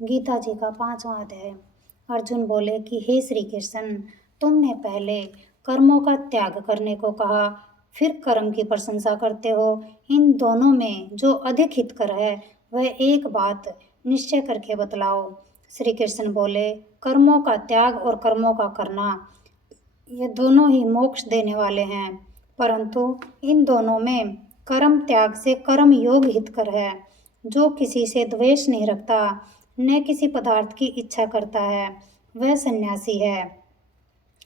गीता जी का 5वां अध्याय। अर्जुन बोले कि हे श्री कृष्ण, तुमने पहले कर्मों का त्याग करने को कहा, फिर कर्म की प्रशंसा करते हो। इन दोनों में जो अधिक हितकर है वह एक बात निश्चय करके बतलाओ। श्री कृष्ण बोले, कर्मों का त्याग और कर्मों का करना ये दोनों ही मोक्ष देने वाले हैं, परंतु इन दोनों में कर्म त्याग से कर्म योग हितकर है। जो किसी से द्वेष नहीं रखता, न किसी पदार्थ की इच्छा करता है, वह सन्यासी है।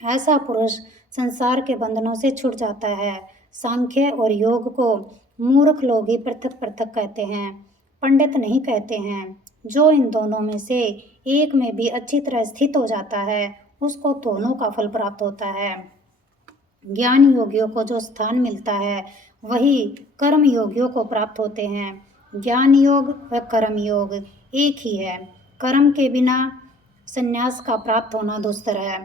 ऐसा पुरुष संसार के बंधनों से छूट जाता है। सांख्य और योग को मूर्ख लोग ही पृथक पृथक कहते हैं, पंडित नहीं कहते हैं। जो इन दोनों में से एक में भी अच्छी तरह स्थित हो जाता है, उसको दोनों का फल प्राप्त होता है। ज्ञान योगियों को जो स्थान मिलता है वही कर्म योगियों को प्राप्त होते हैं। ज्ञान योग व कर्म योग एक ही है। कर्म के बिना संन्यास का प्राप्त होना दुस्तर है।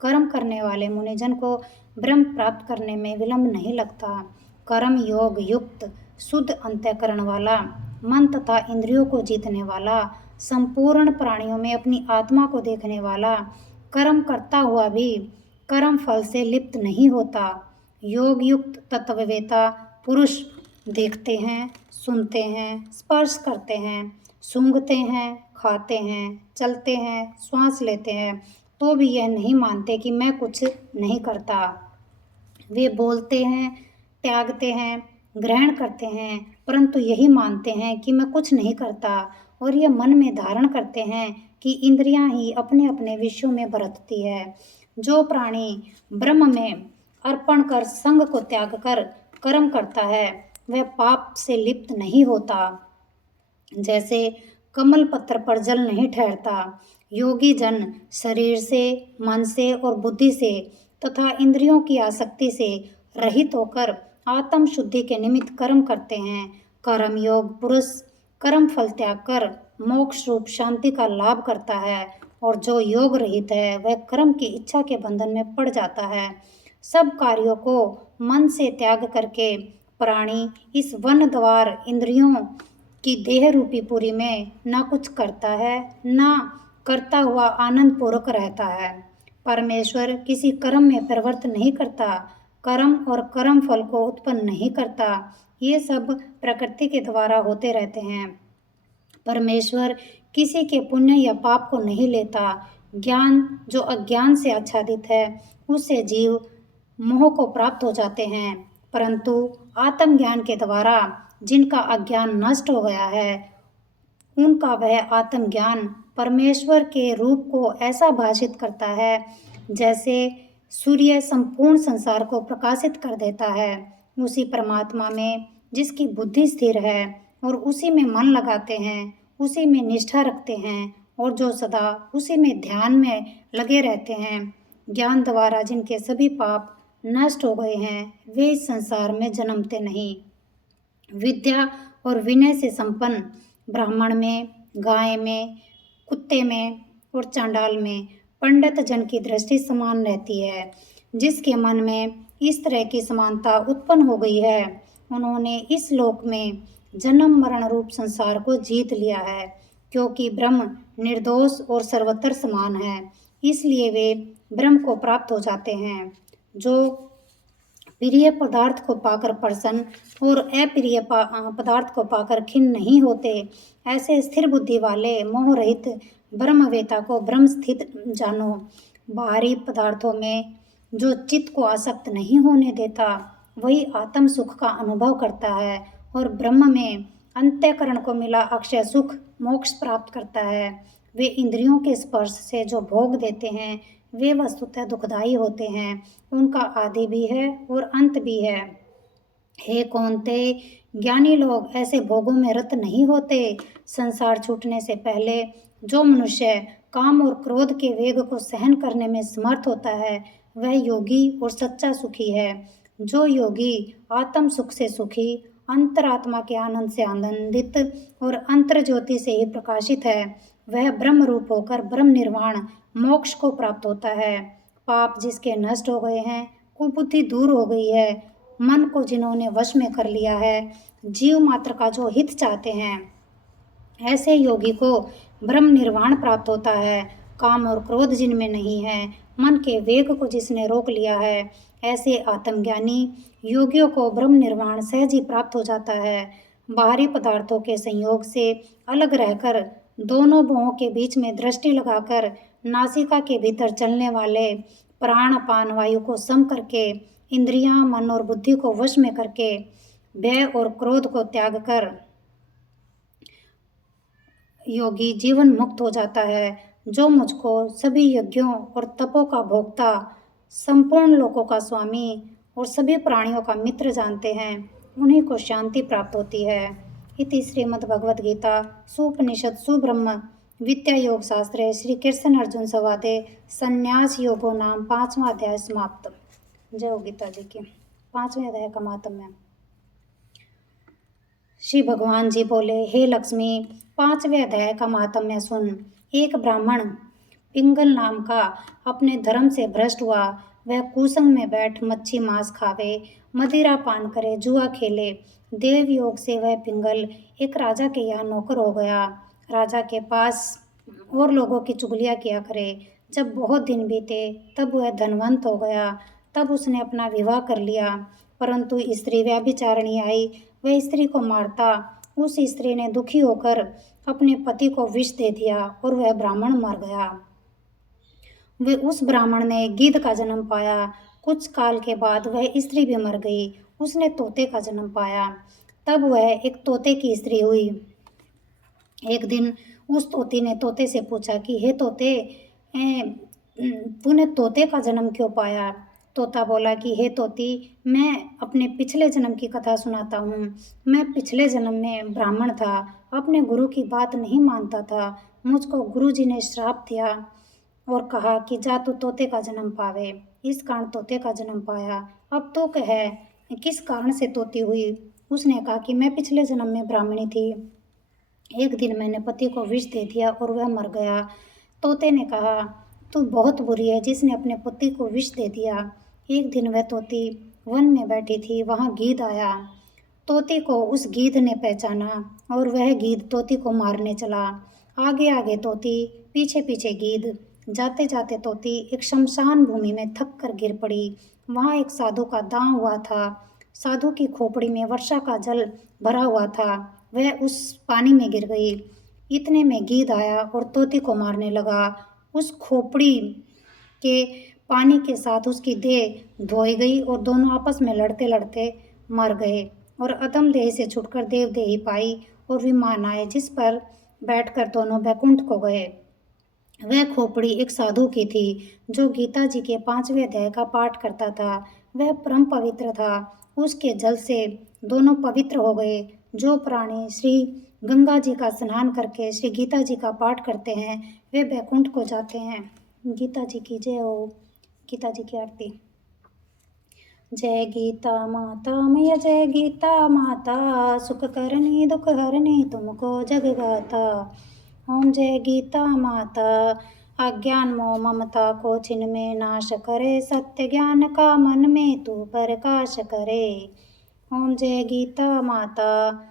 कर्म करने वाले मुनिजन को ब्रह्म प्राप्त करने में विलंब नहीं लगता। कर्म योग युक्त शुद्ध अंतःकरण वाला, मन तथा इंद्रियों को जीतने वाला, संपूर्ण प्राणियों में अपनी आत्मा को देखने वाला, कर्म करता हुआ भी कर्म फल से लिप्त नहीं होता। योग युक्त तत्ववेता पुरुष देखते हैं, सुनते हैं, स्पर्श करते हैं, सूंघते हैं, खाते हैं, चलते हैं, श्वास लेते हैं, तो भी यह नहीं मानते कि मैं कुछ नहीं करता। वे बोलते हैं, त्यागते हैं, ग्रहण करते हैं, परंतु यही मानते हैं कि मैं कुछ नहीं करता, और यह मन में धारण करते हैं कि इंद्रियां ही अपने अपने विषयों में बरतती है। जो प्राणी ब्रह्म में अर्पण कर संग को त्याग कर कर्म करता है, वह पाप से लिप्त नहीं होता। जैसे कमल पत्र पर जल नहीं ठहरता, योगी जन शरीर से, मन से और बुद्धि से तथा इंद्रियों की आसक्ति से रहित होकर आत्म शुद्धि के निमित्त कर्म करते हैं। कर्म योग पुरुष कर्म फल त्याग कर मोक्ष रूप शांति का लाभ करता है, और जो योग रहित है वह कर्म की इच्छा के बंधन में पड़ जाता है। सब कार्यों को मन से त्याग करके प्राणी इस वन द्वार इंद्रियों की देह रूपी पुरी में न कुछ करता है, न करता हुआ आनंद पूर्वक रहता है। परमेश्वर किसी कर्म में प्रवृत्त नहीं करता, कर्म और कर्म फल को उत्पन्न नहीं करता। ये सब प्रकृति के द्वारा होते रहते हैं। परमेश्वर किसी के पुण्य या पाप को नहीं लेता। ज्ञान जो अज्ञान से आच्छादित है, उससे जीव मोह को प्राप्त हो जाते हैं, परंतु आत्मज्ञान के द्वारा जिनका अज्ञान नष्ट हो गया है, उनका वह आत्मज्ञान परमेश्वर के रूप को ऐसा भाषित करता है जैसे सूर्य संपूर्ण संसार को प्रकाशित कर देता है। उसी परमात्मा में जिसकी बुद्धि स्थिर है और उसी में मन लगाते हैं, उसी में निष्ठा रखते हैं, और जो सदा उसी में ध्यान में लगे रहते हैं, ज्ञान द्वारा जिनके सभी पाप नष्ट हो गए हैं, वे इस संसार में जन्मते नहीं। विद्या और विनय से संपन्न ब्राह्मण में, गाय में, कुत्ते में और चांडाल में पंडित जन की दृष्टि समान रहती है। जिसके मन में इस तरह की समानता उत्पन्न हो गई है, उन्होंने इस लोक में जन्म मरण रूप संसार को जीत लिया है। क्योंकि ब्रह्म निर्दोष और सर्वत्र समान है, इसलिए वे ब्रह्म को प्राप्त हो जाते हैं। जो प्रिय पदार्थ को पाकर प्रसन्न और अप्रिय पदार्थ को पाकर खिन्न नहीं होते, ऐसे स्थिर बुद्धि वाले मोह रहित ब्रह्मवेता को ब्रह्म स्थित जानो। बाहरी पदार्थों में जो चित्त को आसक्त नहीं होने देता, वही आत्म सुख का अनुभव करता है, और ब्रह्म में अंतःकरण को मिला अक्षय सुख मोक्ष प्राप्त करता है। वे इंद्रियों के स्पर्श से जो भोग देते हैं, वे वस्तुतः दुखदायी होते हैं। उनका आदि भी है और अंत भी है। हे कौन्तेय, ज्ञानी लोग ऐसे भोगों में रत नहीं होते। संसार छूटने से पहले जो मनुष्य काम और क्रोध के वेग को सहन करने में समर्थ होता है, वह योगी और सच्चा सुखी है। जो योगी आत्म सुख से सुखी, अंतरात्मा के आनंद से आनंदित और अंतर ज्योति से ही प्रकाशित है, वह ब्रह्म रूप होकर ब्रह्म निर्वाण मोक्ष को प्राप्त होता है। पाप जिसके नष्ट हो गए हैं, कुबुद्धि दूर हो गई है, मन को जिन्होंने वश में कर लिया है, जीव मात्र का जो हित चाहते हैं, ऐसे योगी को ब्रह्म निर्वाण प्राप्त होता है। काम और क्रोध जिनमें नहीं है, मन के वेग को जिसने रोक लिया है, ऐसे आत्मज्ञानी योगियों को ब्रह्म निर्वाण सहज ही प्राप्त हो जाता है। बाहरी पदार्थों के संयोग से अलग रहकर, दोनों भुवों के बीच में दृष्टि लगाकर, नासिका के भीतर चलने वाले प्राण अपान वायु को सम करके, इंद्रियां, मन और बुद्धि को वश में करके, भय और क्रोध को त्याग कर योगी जीवन मुक्त हो जाता है। जो मुझको सभी यज्ञों और तपों का भोक्ता, संपूर्ण लोकों का स्वामी और सभी प्राणियों का मित्र जानते हैं, उन्हीं को शांति प्राप्त होती है। इति श्रीमद्भगवद गीता सुपनिषद सुब्रह्म विद्या योग शास्त्रे श्री कृष्ण अर्जुन संवादे संन्यास योगो नाम 5वां अध्याय समाप्त। जय हो गीता जी की। 5वें अध्याय का महात्म्य। श्री भगवान जी बोले, हे लक्ष्मी, 5वें अध्याय का महात्म्य सुन। एक ब्राह्मण पिंगल नाम का अपने धर्म से भ्रष्ट हुआ। वह कुसंग में बैठ मच्छी मांस खावे, मदिरा पान करे, जुआ खेले। देव योग से वह पिंगल एक राजा के यहाँ नौकर हो गया। राजा के पास और लोगों की चुगलियाँ किया करे। जब बहुत दिन बीते तब वह धनवंत हो गया। तब उसने अपना विवाह कर लिया, परंतु स्त्री व्यभिचारिणी आई। वह स्त्री को मारता। उस स्त्री ने दुखी होकर अपने पति को विष दे दिया और वह ब्राह्मण मर गया। वे उस ब्राह्मण ने गिद्ध का जन्म पाया। कुछ काल के बाद वह स्त्री भी मर गई। उसने तोते का जन्म पाया। तब वह एक तोते की स्त्री हुई। एक दिन उस तोती ने तोते से पूछा कि हे तोते, तूने तोते का जन्म क्यों पाया? तोता बोला कि हे तोती, मैं अपने पिछले जन्म की कथा सुनाता हूँ। मैं पिछले जन्म में ब्राह्मण था, अपने गुरु की बात नहीं मानता था। मुझको गुरुजी ने श्राप दिया और कहा कि जा तू तोते का जन्म पावे। इस कारण तोते का जन्म पाया। अब तो कह, किस कारण से तोती हुई? उसने कहा कि मैं पिछले जन्म में ब्राह्मणी थी। एक दिन मैंने पति को विष दे दिया और वह मर गया। तोते ने कहा, तू बहुत बुरी है जिसने अपने पति को विष दे दिया। एक दिन वह तोती वन में बैठी थी, वहाँ गीध आया। तोती को उस गीध ने पहचाना और वह गीध तोती को मारने चला। आगे आगे तोती, पीछे पीछे गीध। जाते जाते तोती एक शमशान भूमि में थक कर गिर पड़ी। वहाँ एक साधु का दांव हुआ था। साधु की खोपड़ी में वर्षा का जल भरा हुआ था। वह उस पानी में गिर गई। इतने में गीध आया और तोती को मारने लगा। उस खोपड़ी के पानी के साथ उसकी देह धोई गई और दोनों आपस में लड़ते लड़ते मर गए और अधम देह से छुटकर देव देही पाई और विमान आए, जिस पर बैठकर दोनों बैकुंठ को गए। वह खोपड़ी एक साधु की थी जो गीता जी के 5वें अध्याय का पाठ करता था। वह परम पवित्र था। उसके जल से दोनों पवित्र हो गए। जो प्राणी श्री गंगा जी का स्नान करके श्री गीता जी का पाठ करते हैं, वे बैकुंठ को जाते हैं। गीता जी की जय हो। गीता जी की आरती। जय गीता माता मैया, जय गीता माता, सुख करनी दुख हरनी तुमको जगगाता। ओम जय गीता माता, अज्ञान मोह ममता को छिन में नाश करे, सत्य ज्ञान का मन में तू प्रकाश करे। ओम जय गीता माता,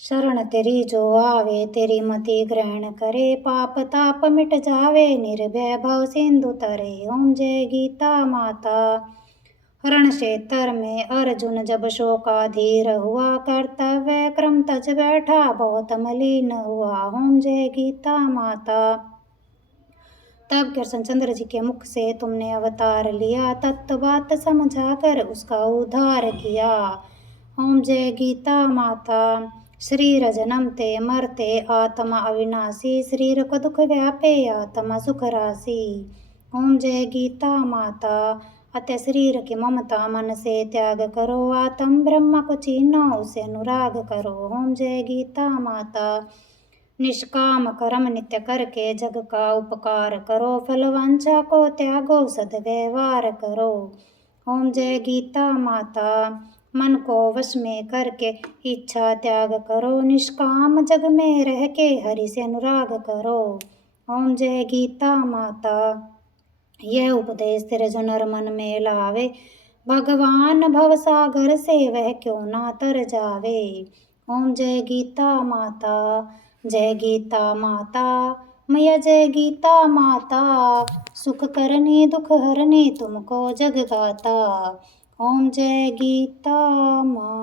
शरण तेरी जो आवे, तेरी मति ग्रहण करे, पाप ताप मिट जावे, निर्भय भव सिंधु तरे। ओम जय गीता माता, रण क्षेत्र में अर्जुन जब शोकाधीर हुआ, कर्तव्य क्रम तज बैठा बहुत मलिन हुआ। ओम जय गीता माता, तब कृष्णचंद्र जी के मुख से तुमने अवतार लिया, तत्व बात समझा कर उसका उद्धार किया। ओम जय गीता माता, शरीर जन्म ते मरते आत्मा अविनाशी, शरीर को दुख व्यापे आत्मा सुख राशि। ओम जय गीता माता, अतः शरीर की ममता मन से त्याग करो, आत्म ब्रह्म को चीनो उसे अनुराग करो। ओम जय गीता माता, निष्काम कर्म नित्य करके जग का उपकार करो, फलवांछा को त्यागो सद्व्यवहार करो। ओम जय गीता माता, मन को वश में करके इच्छा त्याग करो, निष्काम जग में रह के हरि से अनुराग करो। ओम जय गीता माता, यह उपदेश तेरे जो नर मन में लावे, भगवान भवसागर से वह क्यों ना तर जावे। ओम जय गीता माता, जय गीता माता, मैया जय गीता माता, सुख करने दुख हरने तुमको जगदाता। ओम जय गीता माता।